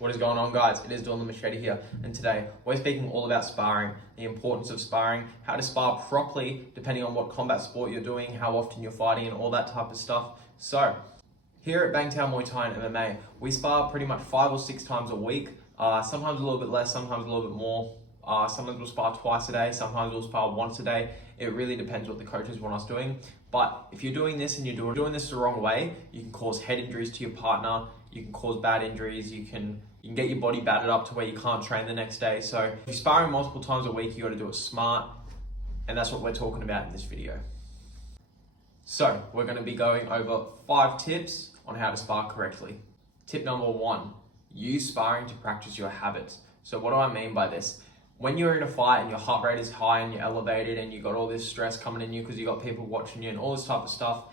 What is going on, guys? It is Dylan the Machete here, and today we're speaking all about sparring, the importance of sparring, how to spar properly depending on what combat sport you're doing, how often you're fighting, and all that type of stuff. So, here at Bangtao Muay Thai and MMA, we spar pretty much 5 or 6 times a week, sometimes a little bit less, sometimes a little bit more. Sometimes we'll spar twice a day, sometimes we'll spar once a day. It really depends what the coaches want us doing. But if you're doing this and you're doing this the wrong way, you can cause head injuries to your partner, you can cause bad injuries, you can get your body battered up to where you can't train the next day. So if you're sparring multiple times a week, you got to do it smart. And that's what we're talking about in this video. So we're going to be going over 5 tips on how to spar correctly. Tip number 1, use sparring to practice your habits. So what do I mean by this? When you're in a fight and your heart rate is high and you're elevated and you got all this stress coming in you because you got people watching you and all this type of stuff,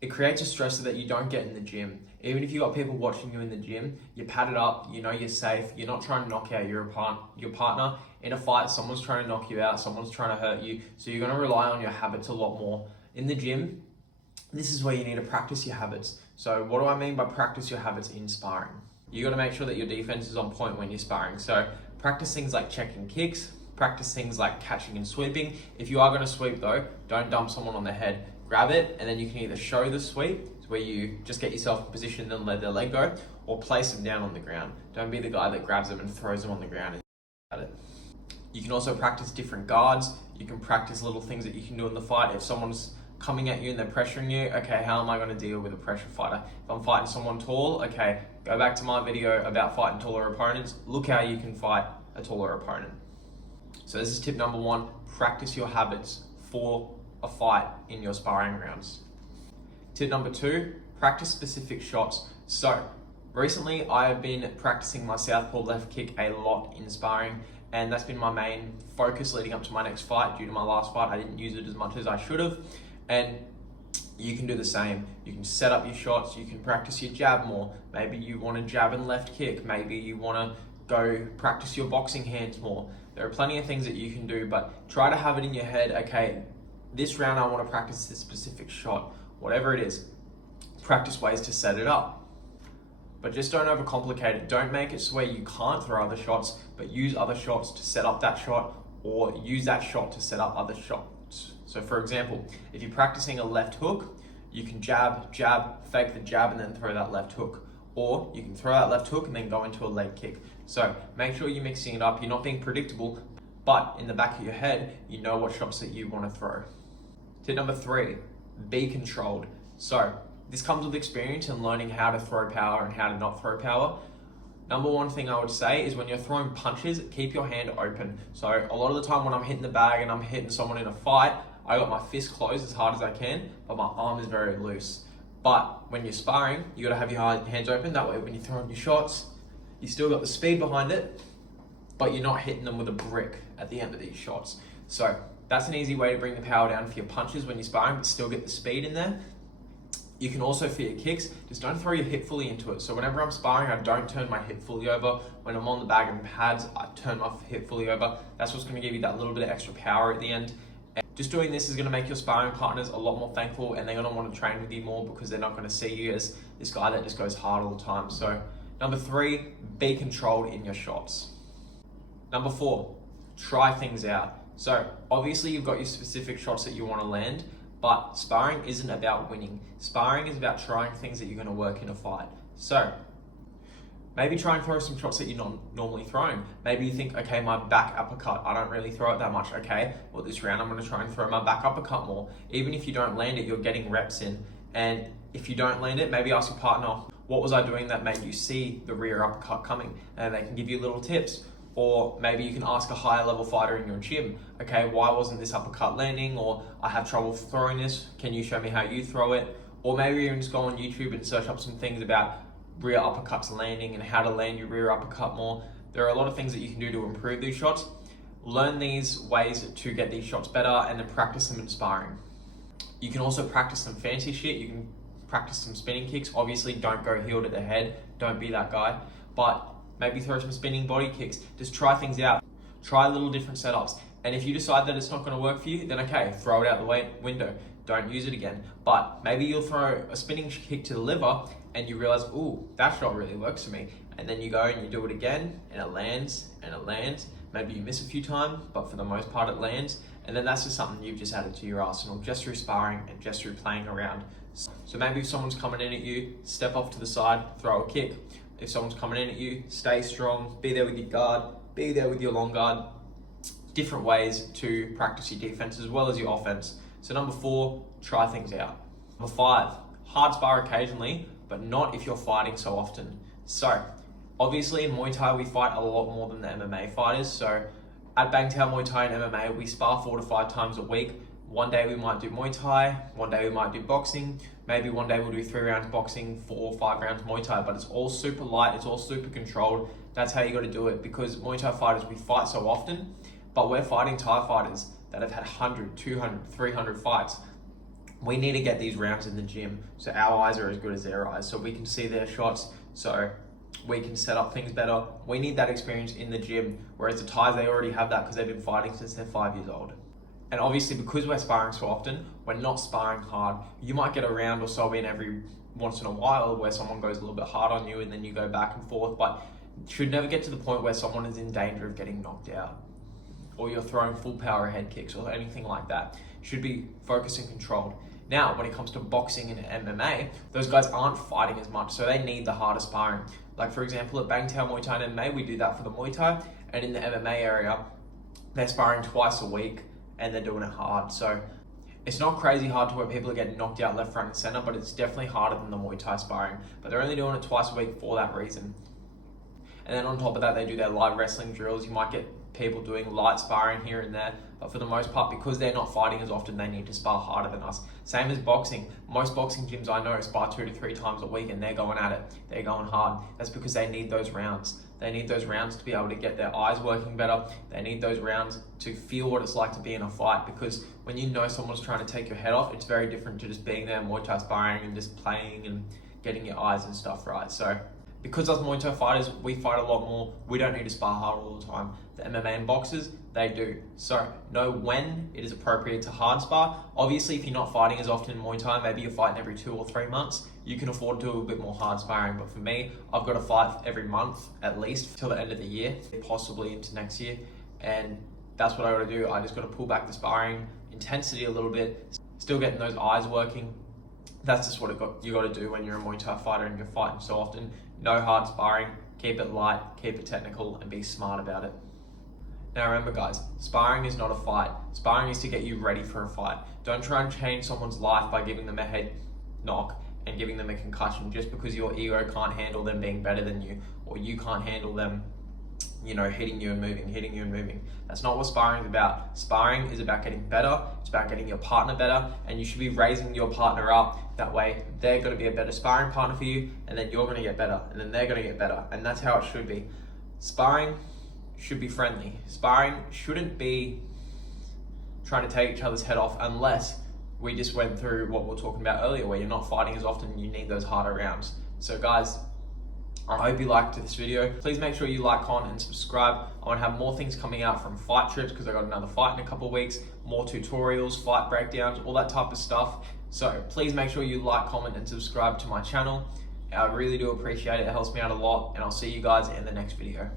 it creates a stressor that you don't get in the gym. Even if you got people watching you in the gym, you're padded up, you know you're safe, you're not trying to knock out your partner. In a fight, someone's trying to knock you out, someone's trying to hurt you, so you're going to rely on your habits a lot more. In the gym, this is where you need to practice your habits. So what do I mean by practice your habits in sparring? You got to make sure that your defense is on point when you're sparring. So practice things like checking kicks, practice things like catching and sweeping. If you are going to sweep though, don't dump someone on the head. Grab it and then you can either show the sweep, where you just get yourself in position and let their leg go, or place them down on the ground. Don't be the guy that grabs them and throws them on the ground and at it. You can also practice different guards. You can practice little things that you can do in the fight. If someone's coming at you and they're pressuring you, okay, how am I going to deal with a pressure fighter? If I'm fighting someone tall, okay, go back to my video about fighting taller opponents. Look how you can fight a taller opponent. So this is tip number 1, practice your habits for a fight in your sparring rounds. Tip number 2, practice specific shots. So recently I have been practicing my southpaw left kick a lot in sparring, and that's been my main focus leading up to my next fight. Due to my last fight, I didn't use it as much as I should have. And you can do the same. You can set up your shots, you can practice your jab more. Maybe you want to jab and left kick. Maybe you want to go practice your boxing hands more. There are plenty of things that you can do, but try to have it in your head, okay, this round I want to practice this specific shot. Whatever it is, practice ways to set it up. But just don't overcomplicate it. Don't make it so where you can't throw other shots, but use other shots to set up that shot, or use that shot to set up other shots. So for example, if you're practicing a left hook, you can jab, fake the jab, and then throw that left hook. Or you can throw that left hook and then go into a leg kick. So make sure you're mixing it up. You're not being predictable, but in the back of your head, you know what shots that you want to throw. Tip number 3, be controlled. So this comes with experience and learning how to throw power and how to not throw power. Number 1 thing I would say is when you're throwing punches, keep your hand open. So a lot of the time when I'm hitting the bag and I'm hitting someone in a fight, I got my fist closed as hard as I can, but my arm is very loose. But when you're sparring, you gotta have your hands open. That way when you're throwing your shots, you still got the speed behind it, but you're not hitting them with a brick at the end of these shots. So that's an easy way to bring the power down for your punches when you're sparring, but still get the speed in there. You can also, for your kicks, just don't throw your hip fully into it. So whenever I'm sparring, I don't turn my hip fully over. When I'm on the bag and pads, I turn my hip fully over. That's what's gonna give you that little bit of extra power at the end. And just doing this is gonna make your sparring partners a lot more thankful, and they're gonna wanna train with you more because they're not gonna see you as this guy that just goes hard all the time. So number 3, be controlled in your shots. Number 4, try things out. So obviously you've got your specific shots that you want to land, but sparring isn't about winning. Sparring is about trying things that you're going to work in a fight. So maybe try and throw some shots that you're not normally throwing. Maybe you think, okay, my back uppercut, I don't really throw it that much. Okay, well this round I'm going to try and throw my back uppercut more. Even if you don't land it, you're getting reps in. And if you don't land it, maybe ask your partner, what was I doing that made you see the rear uppercut coming? And they can give you little tips. Or maybe you can ask a higher level fighter in your gym, okay, why wasn't this uppercut landing? Or I have trouble throwing this, can you show me how you throw it? Or maybe you can just go on YouTube and search up some things about rear uppercuts landing and how to land your rear uppercut more. There are a lot of things that you can do to improve these shots. Learn these ways to get these shots better and then practice them in sparring. You can also practice some fancy shit. You can practice some spinning kicks. Obviously don't go heel to the head, don't be that guy. But maybe throw some spinning body kicks. Just try things out. Try little different setups. And if you decide that it's not going to work for you, then okay, throw it out the window. don't use it again. But maybe you'll throw a spinning kick to the liver and you realize, ooh, that shot really works for me. And then you go and you do it again and it lands and it lands. Maybe you miss a few times, but for the most part it lands. And then that's just something you've just added to your arsenal just through sparring and just through playing around. So maybe if someone's coming in at you, step off to the side, throw a kick. If someone's coming in at you, stay strong, be there with your guard, be there with your long guard. Different ways to practice your defense as well as your offense. So number 4, try things out. Number 5, hard spar occasionally, but not if you're fighting so often. So obviously in Muay Thai, we fight a lot more than the MMA fighters. So at Bangtao Muay Thai and MMA, we spar 4 to 5 times a week. One day we might do Muay Thai, one day we might do boxing, maybe one day we'll do 3 rounds boxing, 4 or 5 rounds Muay Thai, but it's all super light, it's all super controlled. That's how you got to do it, because Muay Thai fighters, we fight so often, but we're fighting Thai fighters that have had 100, 200, 300 fights. We need to get these rounds in the gym so our eyes are as good as their eyes, so we can see their shots, so we can set up things better. We need that experience in the gym, whereas the Thais, they already have that because they've been fighting since they're 5 years old. And obviously, because we're sparring so often, we're not sparring hard. You might get a round or so in every once in a while where someone goes a little bit hard on you and then you go back and forth, but it should never get to the point where someone is in danger of getting knocked out or you're throwing full power head kicks or anything like that. You should be focused and controlled. Now, when it comes to boxing and MMA, those guys aren't fighting as much, so they need the harder sparring. Like for example, at Bangtao Muay Thai and MMA, we do that for the Muay Thai, and in the MMA area, they're sparring twice a week and they're doing it hard. So it's not crazy hard to where people are getting knocked out left, front and center, but it's definitely harder than the Muay Thai sparring. But they're only doing it twice a week for that reason. And then on top of that, they do their live wrestling drills. You might get people doing light sparring here and there, but for the most part, because they're not fighting as often, they need to spar harder than us. Same as boxing. Most boxing gyms I know spar 2 to 3 times a week and they're going at it. They're going hard. That's because they need those rounds. They need those rounds to be able to get their eyes working better. They need those rounds to feel what it's like to be in a fight, because when you know someone's trying to take your head off, it's very different to just being there Muay Thai sparring and just playing and getting your eyes and stuff right. So because us Muay Thai fighters, we fight a lot more. We don't need to spar hard all the time. The MMA and boxers, they do. So know when it is appropriate to hard spar. Obviously, if you're not fighting as often in Muay Thai, maybe you're fighting every 2 or 3 months, you can afford to do a little bit more hard sparring. But for me, I've got to fight every month at least till the end of the year, possibly into next year. And that's what I got to do. I just got to pull back the sparring intensity a little bit, still getting those eyes working. That's just what you got to do when you're a Muay Thai fighter and you're fighting so often. No hard sparring, keep it light, keep it technical, and be smart about it. Now remember guys, sparring is not a fight. Sparring is to get you ready for a fight. Don't try and change someone's life by giving them a head knock and giving them a concussion just because your ego can't handle them being better than you, or you can't handle them, hitting you and moving. That's not what sparring is about. Sparring is about getting better. It's about getting your partner better, and you should be raising your partner up. That way, they're going to be a better sparring partner for you, and then you're going to get better, and then they're going to get better, and that's how it should be. Sparring should be friendly. Sparring shouldn't be trying to take each other's head off unless we just went through what we were talking about earlier, where you're not fighting as often and you need those harder rounds. So guys, I hope you liked this video. Please make sure you like, comment, and subscribe. I want to have more things coming out from fight trips because I got another fight in a couple of weeks, more tutorials, fight breakdowns, all that type of stuff. So please make sure you like, comment, and subscribe to my channel. I really do appreciate it. It helps me out a lot, and I'll see you guys in the next video.